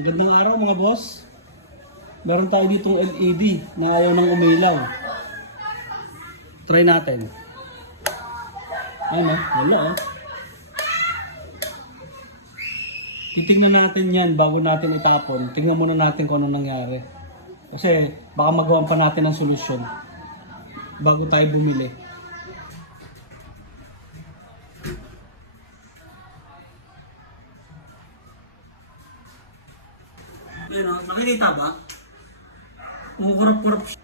Magandang araw mga boss. Meron tayo ditong LED na ayaw nang umilaw. Try natin. Ano? Wala oh. Titignan natin yan bago natin itapon. Tignan muna natin kung ano nangyari. Kasi baka magawan pa natin ng solusyon bago tayo bumili. Ayun o, nakikita ba? Umukurap-kurap siya.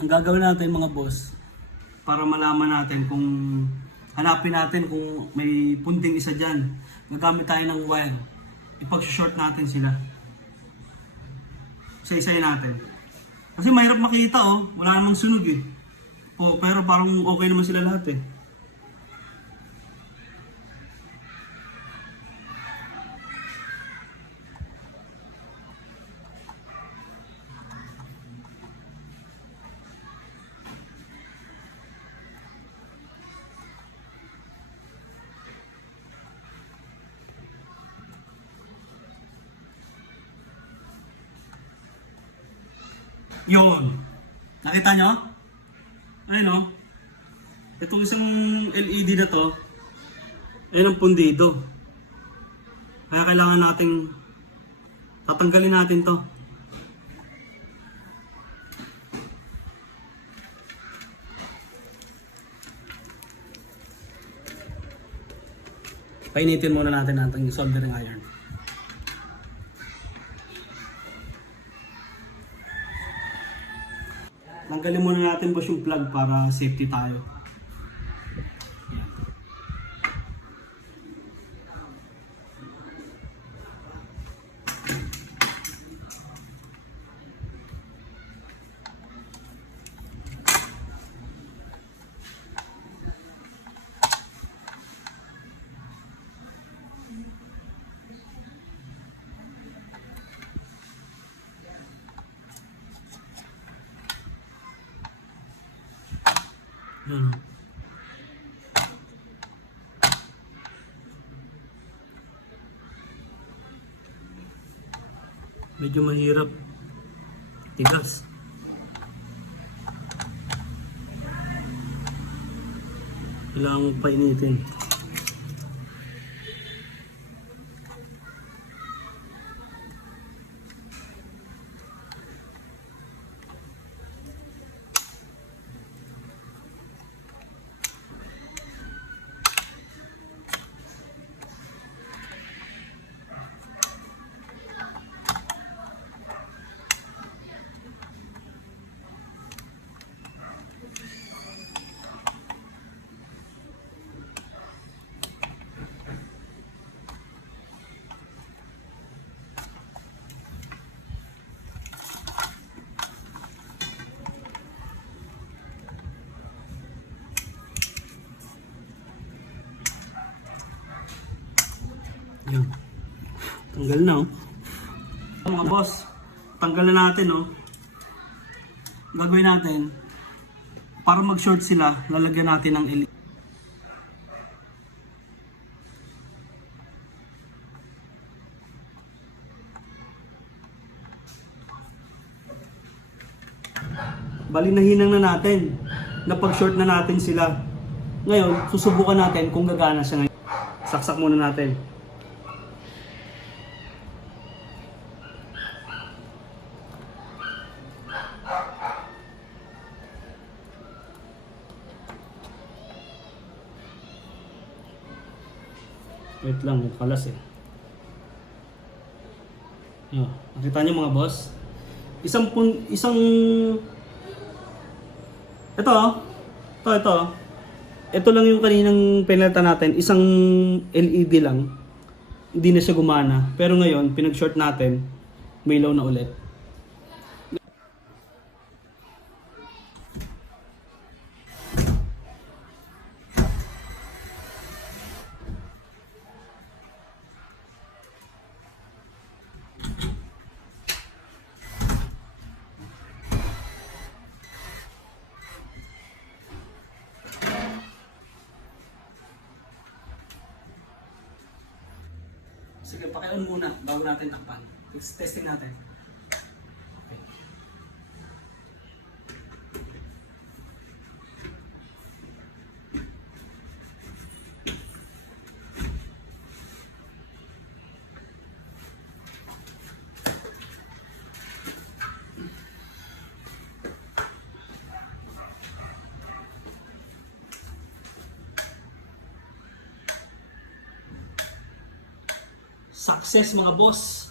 Ang gagawin natin mga boss, para malaman natin kung hanapin natin kung may punting isa dyan, gagamit tayo ng wire. Ipag-short natin sila. Isa-isayin natin. Kasi mahirap makita oh, wala namang sunog eh. Oh, pero parang okay naman sila lahat eh. Yun. Nakita nyo? Ayun o. Itong isang LED na to, ayun ang pundido. Kaya kailangan nating tatanggalin natin to. Painitin muna natin ang soldering iron. Tanggalin muna natin boss yung plug para safety tayo. Yan. Yan. Medyo mahirap. Tigas. Kailangan mo painitin. Yan. Tanggal na oh. Mga boss, tanggal na natin oh. Gagawin natin, para mag-short sila, lalagyan natin ng LED. Bali nahinang na natin, napag-short na natin sila. Ngayon, susubukan natin kung gagana siya ngayon. Saksak muna natin. Wait lang, may kalas eh. Yan. Nakita niyo mga boss? Ito oh. Ito. Ito lang yung kaninang pinalitan natin. Isang LED lang. Hindi na siya gumana. Pero ngayon, pinag-short natin, may ilaw na ulit. Sige, paki-on muna bago natin takpan. Testing natin. Okay. Success mga boss!